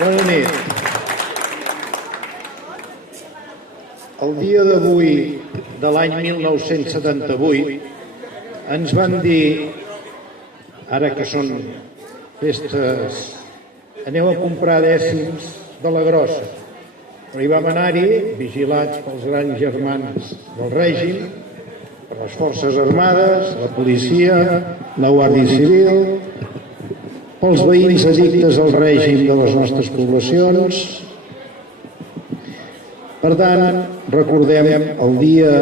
Bona nit. El dia d'avui, de l'any 1978, ens van dir, ara que són festes, aneu a comprar dècims de la grossa. Però hi vam anar-hi, vigilats pels grans germans del règim, per les Forces Armades, la policia, la Guàrdia Civil, pels veïns addictes al règim de les nostres poblacions. Per tant, recordem el dia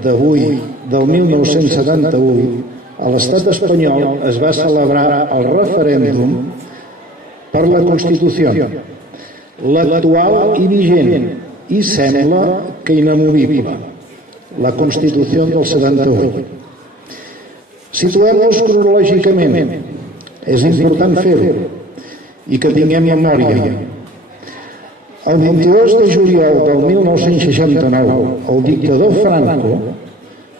d'avui, del 1978, a l'estat espanyol es va celebrar el referèndum per la Constitució, l'actual i vigent, i sembla que inamovible, la Constitució del 78. Situem-nos cronològicament, és important fer-ho, i que tinguem memòria. El 22 de juliol del 1969, el dictador Franco,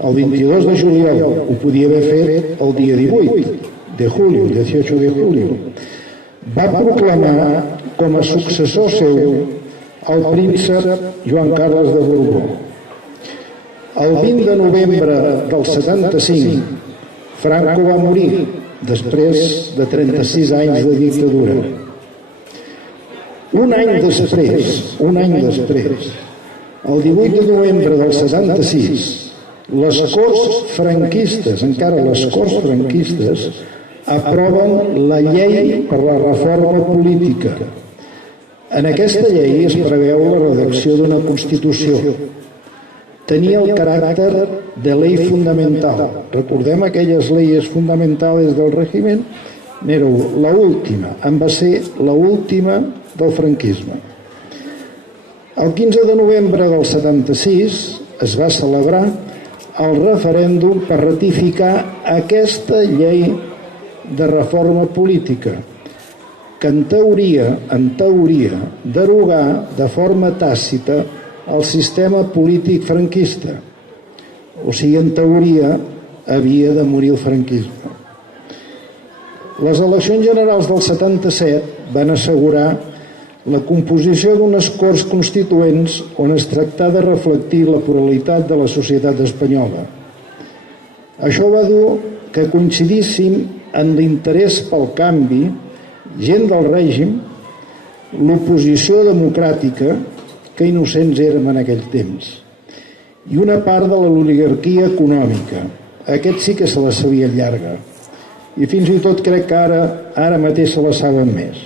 el 22 de juliol, ho podia haver fet el dia 18 de julio, 18 de julio, va proclamar com a successor seu el príncep Joan Carles de Borbó. El 20 de novembre del 75, Franco va morir després de 36 anys de dictadura. Un any després, el 18 de novembre del 76, les Corts franquistes, encara les Corts franquistes, aproven la llei per la reforma política. En aquesta llei es preveu la redacció d'una Constitució. Tenia el caràcter de llei fundamental. Recordem aquelles leyes fundamentales del régimen? Era l'última, en va ser l'última del franquisme. El 15 de novembre del 76 es va celebrar el referèndum per ratificar aquesta llei de reforma política, que en teoria, derogar de forma tàcita el sistema polític franquista. O sigui, en teoria, havia de morir el franquisme. Les eleccions generals del 77 van assegurar la composició d'unes Corts Constituents on es tractà de reflectir la pluralitat de la societat espanyola. Això va dur que coincidíssim en l'interès pel canvi, gent del règim, l'oposició democràtica, que innocents érem en aquell temps, i una part de l'oligarquia econòmica. Aquest sí que se la sabia llarga, i fins i tot crec que ara mateix se la saben més.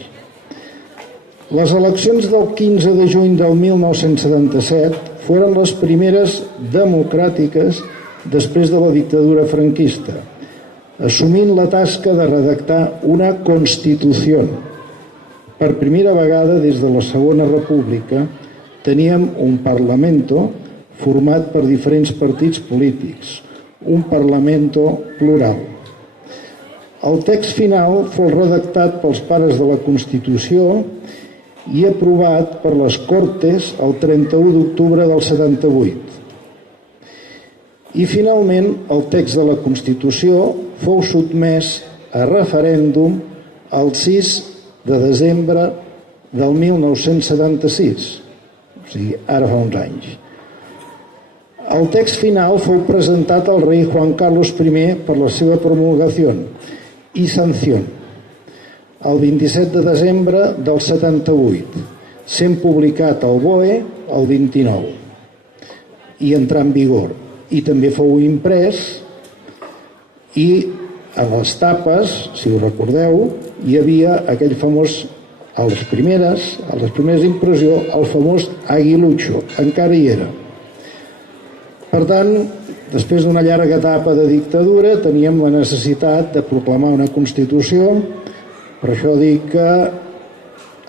Les eleccions del 15 de juny del 1977 foren les primeres democràtiques després de la dictadura franquista, assumint la tasca de redactar una Constitució. Per primera vegada des de la Segona República teníem un Parlamento format per diferents partits polítics, un Parlamento plural. El text final fou redactat pels pares de la Constitució i aprovat per les Cortes el 31 d'octubre del 78. I finalment el text de la Constitució fou sotmès a referèndum el 6 de desembre del 1976, o sigui, ara fa uns anys. El text final fou presentat al rei Juan Carlos I per la seva promulgació i sanció el 27 de desembre del 78, sent publicat al BOE el 29 i entrar en vigor. I també fou imprès i a les tapes, si ho recordeu, hi havia aquell famós, a les primeres impressions, el famós aguilucho, encara hi era. Per tant, després d'una llarga etapa de dictadura, teníem la necessitat de proclamar una Constitució. Per això dic que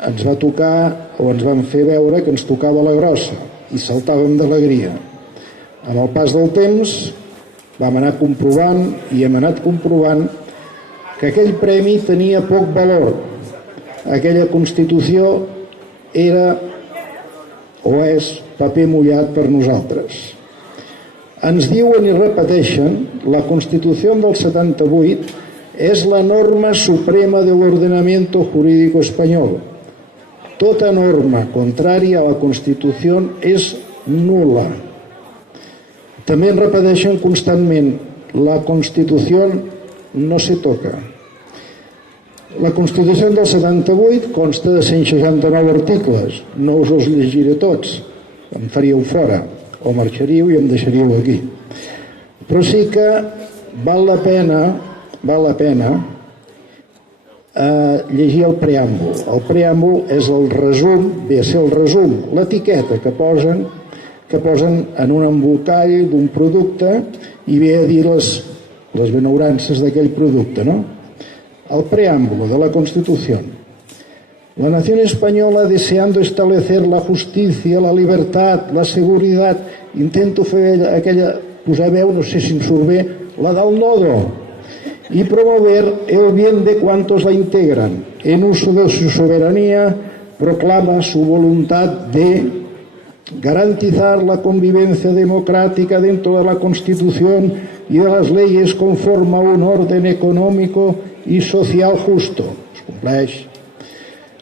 ens va tocar, o ens van fer veure que ens tocava la grossa, i saltàvem d'alegria. Amb el pas del temps vam anar comprovant i hem anat comprovant que aquell premi tenia poc valor. Aquella Constitució era o és paper mullat per nosaltres. Ens diuen i repeteixen, la Constitució del 78 es la norma suprema del ordenamiento jurídico español. Toda norma contraria a la Constitución és nula. També repeteixen constantment: la Constitució no se toca. La Constitució del 78 consta de 169 articles. No us els llegiré tots, em faríeu fora, o marxaríeu i em deixaríeu aquí. Però sí que val la pena llegir el preàmbul. El preàmbul és el resum, ve a ser el resum, l'etiqueta que posen en un embolcall d'un producte i ve a dir les benaurances d'aquell producte, no? El preàmbulo de la Constitución. La nación española, deseando establecer la justicia, la libertad, la seguridad, intento fer aquella, posar veu, no sé si em surt bé, la del nodo, y promover el bien de cuantos la integran. En uso de su soberanía, proclama su voluntad de garantizar la convivencia democrática dentro de la Constitución y de las leyes conforme a un orden económico y social justo. Es compleix.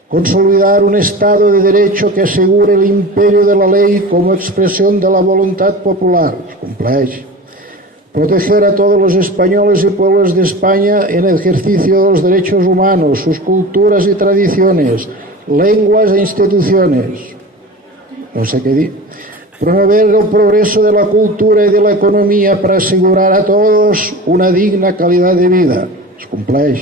Consolidar un Estado de Derecho que asegure el imperio de la ley como expresión de la voluntad popular. Es compleix. Proteger a todos los españoles y pueblos de España en el ejercicio de los derechos humanos, sus culturas y tradiciones, lenguas e instituciones. No sé qué dir. Promover el progreso de la cultura y de la economía para asegurar a todos una digna calidad de vida. Es compleix.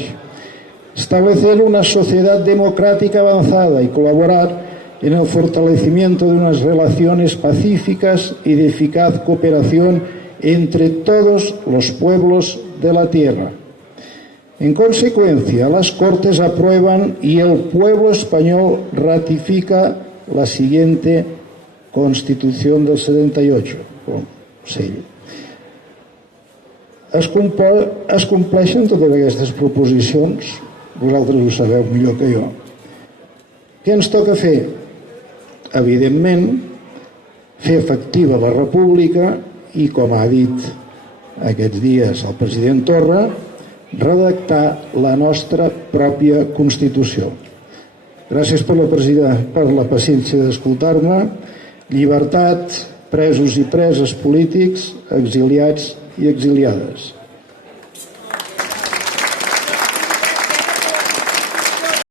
Establecer una sociedad democrática avanzada y colaborar en el fortalecimiento de unas relaciones pacíficas y de eficaz cooperación entre todos los pueblos de la tierra. En consecuencia, las Cortes aprueban y el pueblo español ratifica la siguiente Constitución del 78. Sí. Es compleixen totes aquestes proposicions? Vosaltres ho sabeu millor que jo. Què ens toca fer? Evidentment, fer efectiva la república i, com ha dit aquests dies el president Torra, redactar la nostra pròpia Constitució. Gràcies per la paciència d'escoltar-me. Llibertat, presos i preses polítics, exiliats i exiliades.